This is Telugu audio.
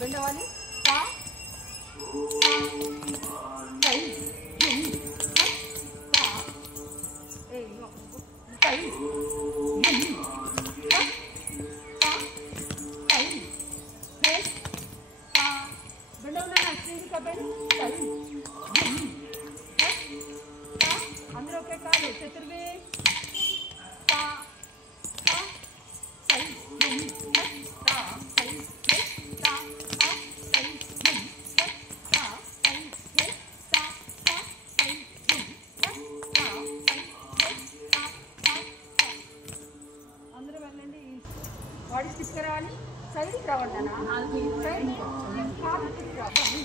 బెండ్ అవ్వాలి. పా సై పా ఏ సై బెండ్ అవునా స్ట్రింగ్ కబెండ్ సై అందరూ ఒకే కాదు. చతుర్వే పా సై తా సై తా సై తా సై తా సై అందరూ వెళ్ళండి. బాడీ స్టిచ్ రావాలి. సైడ్కి రావాలి. సైడ్ కాదు రావాలి.